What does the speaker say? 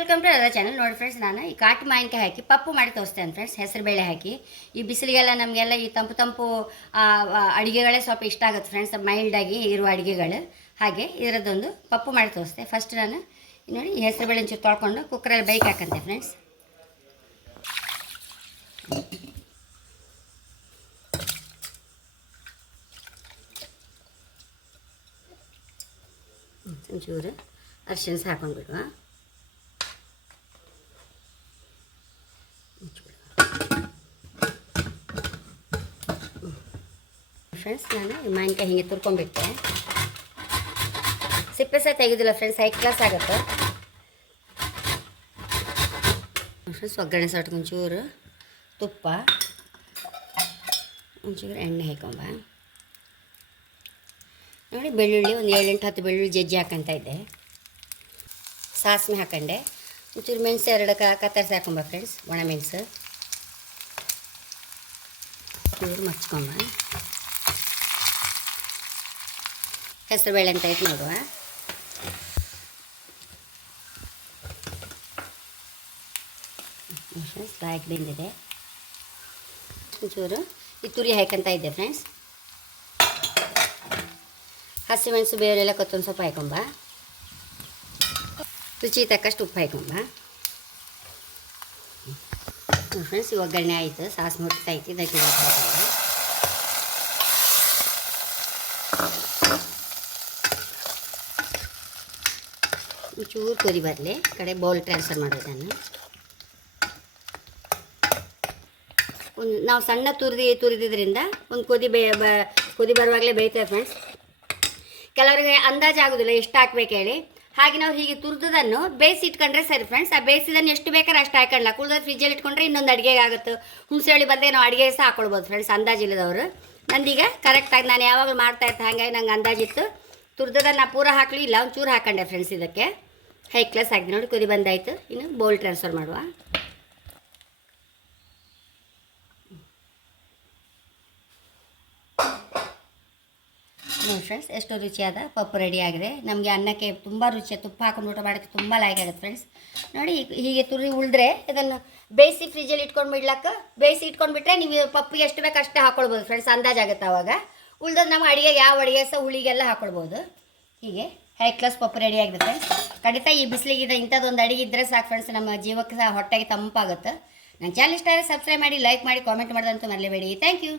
Welcome to ಅದರ channel ನೋಡಿ friends ನಾನು ಈ ಕಾಟು ಮಾವಿನಕಾಯಿ ಹಾಕಿ, ಪಪ್ಪು ಮಾಡಿ ತೋರಿಸ್ತೇನೆ ಫ್ರೆಂಡ್ಸ್ ಹೆಸರುಬೇಳೆ ಹಾಕಿ. ಈ ಬಿಸಿಲಿಗೆಲ್ಲ ನಮಗೆಲ್ಲ ಈ ತಂಪು ತಂಪು ಅಡುಗೆಗಳೇ ಸ್ವಲ್ಪ ಇಷ್ಟ ಆಗುತ್ತೆ ಫ್ರೆಂಡ್ಸ್ ಮೈಲ್ಡಾಗಿ ಇರುವ ಅಡುಗೆಗಳು. ಹಾಗೆ ಇದರದ್ದೊಂದು ಪಪ್ಪು ಮಾಡಿ ತೋರಿಸ್ತೆ ಫಸ್ಟ್ ನಾನು ನೋಡಿ ಈ ಹೆಸರುಬೇಳೆ ಒಂಚೂರು ತೊಳ್ಕೊಂಡು ಕುಕ್ಕರಲ್ಲಿ ಬೈಕ್ ಹಾಕಂತೆ ಫ್ರೆಂಡ್ಸ್ ಒಂಚೂರು ಅರ್ಶಿನ್ಸ್ ಹಾಕೊಂಡ್ಬಿಡುವ ಫ್ರೆಂಡ್ಸ್ ನಾನು ಮಾವಿನಕಾಯಿ ಹಿಂಗೆ ತುರ್ಕೊಂಡ್ಬಿಟ್ಟೆ. ಸಿಪ್ಪೆ ಸಹ ತೆಗೆದಿಲ್ಲ ಫ್ರೆಂಡ್ಸ್ ಹೈ ಕ್ಲಾಸ್ ಆಗುತ್ತೆ. ಫ್ರೆಂಡ್ಸ್ ಒಗ್ಗರಣೆ ಸಟ್ಗೆ ಒಂಚೂರು ತುಪ್ಪ, ಒಂಚೂರು ಎಣ್ಣೆ ಹಾಕೊಂಬ ನೋಡಿ ಬೆಳ್ಳುಳ್ಳಿ, ಒಂದು ಏಳೆಂಟು ಹತ್ತು ಬೆಳ್ಳುಳ್ಳಿ ಜಜ್ಜಿ ಹಾಕಂತ ಇದ್ದೆ. ಸಾಸಿವೆ ಹಾಕೊಂಡೆ. ಒಂಚೂರು ಮೆಣಸು ಎರಡು ಕತ್ತರಿಸಿ ಹಾಕೊಂಬ ಫ್ರೆಂಡ್ಸ್ ಒಣ ಮೆಣಸು. ಚೂರು ಮಚ್ಕೊಂಬ ಹೆಸರು ಬೇಳೆ ಅಂತ ಐತೆ ನೋಡುವ. ಫ್ರೆಂಡ್ಸ್ ಬಾಯಿಗೆ ಬೆಂದಿದೆ. ಒಂಚೂರು ಈ ತುರಿ ಹಾಕಂತ ಇದ್ದೆ ಫ್ರೆಂಡ್ಸ್ ಹಸಿಮೆಣಸು ಬೇರೆಲ್ಲ ಕೊತ್ತೊಂದು ಸ್ವಲ್ಪ ಹಾಕೊಂಬ ರುಚಿ ತಕ್ಕಷ್ಟು ಉಪ್ಪು ಹಾಕೊಂಬ ಫ್ರೆಂಡ್ಸ್ ಒಗ್ಗರಣೆ ಆಯಿತು. ಸಾಸ್ ಮುಟ್ಟಾಯ್ತು ಇದಕ್ಕೆ ಚೂರು ಕೊರಿ ಬರಲಿ. ಕಡೆ ಬೌಲ್ ಟ್ರಾನ್ಸ್ಫರ್ ಮಾಡೋದನ್ನು ಒಂದು ನಾವು ಸಣ್ಣ ತುರಿದಿ ತುರಿದಿದ್ರಿಂದ ಒಂದು ಕೊದಿ ಬ ಕೊದಿ ಬರುವಾಗಲೇ ಬೇಯ್ತೇವೆ ಫ್ರೆಂಡ್ಸ್ ಕೆಲವರಿಗೆ ಅಂದಾಜು ಆಗೋದಿಲ್ಲ ಎಷ್ಟು ಹಾಕ್ಬೇಕು ಹೇಳಿ. ಹಾಗೆ ನಾವು ಹೀಗೆ ತುರಿದದನ್ನು ಬೇಯಿಸಿ ಇಟ್ಕೊಂಡ್ರೆ ಸರಿ ಫ್ರೆಂಡ್ಸ್ ಆ ಬೇಯಿಸಿದನ್ನು ಎಷ್ಟು ಬೇಕಾದ್ರೆ ಅಷ್ಟು ಹಾಕೊಳ್ಳ ಕುಳ್ದ ಫ್ರಿಜ್ಜಲ್ಲಿ ಇಟ್ಕೊಂಡ್ರೆ ಇನ್ನೊಂದು ಅಡುಗೆಗೆ ಆಗುತ್ತೆ. ಹುಣಸೆ ಬಂದರೆ ನಾವು ಅಡುಗೆ ಸಹ ಹಾಕೊಳ್ಬೋದು ಫ್ರೆಂಡ್ಸ್ ಅಂದಾಜಿಲ್ಲದವರು ನಂದೀಗ ಕರೆಕ್ಟಾಗಿ ನಾನು ಯಾವಾಗಲೂ ಮಾಡ್ತಾ ಇರ್ತೆ, ಹಾಗಾಗಿ ನಂಗೆ ಅಂದಾಜಿತ್ತು ತುರ್ದದನ್ನು ಪೂರ ಹಾಕಲಿ, ಇಲ್ಲ ಒಂದು ಚೂರು ಹಾಕೊಂಡೆ ಫ್ರೆಂಡ್ಸ್ ಇದಕ್ಕೆ. ಹೈ ಕ್ಲಾಸ್ ಆಗಿದೆ ನೋಡಿ ಕುದಿ ಬಂದಾಯಿತು. ಇನ್ನು ಬೌಲ್ ಟ್ರಾನ್ಸ್ಫರ್ ಮಾಡುವ. ನೋಡಿ ಫ್ರೆಂಡ್ಸ್ ಎಷ್ಟು ರುಚಿಯಾದ ಪಪ್ಪು ರೆಡಿ ಆಗಿದೆ. ನಮಗೆ ಅನ್ನಕ್ಕೆ ತುಂಬ ರುಚಿ ತುಪ್ಪ ಹಾಕೊಂಡು ಊಟ ಮಾಡೋಕ್ಕೆ ತುಂಬ ಆಗುತ್ತೆ ಫ್ರೆಂಡ್ಸ್ ನೋಡಿ, ಹೀಗೆ ತುರಿ ಉಳಿದ್ರೆ ಇದನ್ನು ಬೇಯಿಸಿ ಫ್ರಿಜ್ಜಲ್ಲಿ ಇಟ್ಕೊಂಡು ಬಿಡ್ಲಕ್ಕೆ ಬೇಯಿಸಿ ಇಟ್ಕೊಂಡ್ಬಿಟ್ರೆ ನೀವು ಪಪ್ಪಿಗೆ ಎಷ್ಟು ಬೇಕು ಅಷ್ಟೇ ಹಾಕೊಳ್ಬೋದು ಫ್ರೆಂಡ್ಸ್ ಅಂದಾಜಾಗುತ್ತೆ ಅವಾಗ. ಉಳ್ದದ್ದು ನಮ್ಮ ಅಡುಗೆ, ಯಾವ ಅಡುಗೆ ಸಹ ಹುಳಿಗೆಲ್ಲ ಹಾಕೊಳ್ಬೋದು. ಹೀಗೆ ಹೈ ಕ್ಲಾಸ್ ಪಪ್ಪು ರೆಡಿ ಆಗಿದೆ ಫ್ರೆಂಡ್ಸ್ ಖಂಡಿತ ಈ ಬಿಸಿಲಿಗೆ ಇಂಥದ್ದೊಂದು ಅಡುಗೆ ಇದ್ದರೆ ಸಾಕು ಫ್ರೆಂಡ್ಸ್ ನಮ್ಮ ಜೀವಕ್ಕೆ ಸಹ ಹೊಟ್ಟೆಗೆ ತಂಪಾಗುತ್ತೆ. ನನ್ನ ಚಾನಲ್ ಇಷ್ಟ ಆದರೆ ಸಬ್ಸ್ಕ್ರೈಬ್ ಮಾಡಿ ಲೈಕ್ ಮಾಡಿ ಕಾಮೆಂಟ್ ಮಾಡೋದಂತೂ ಮರಲೇಬೇಡಿ. Thank you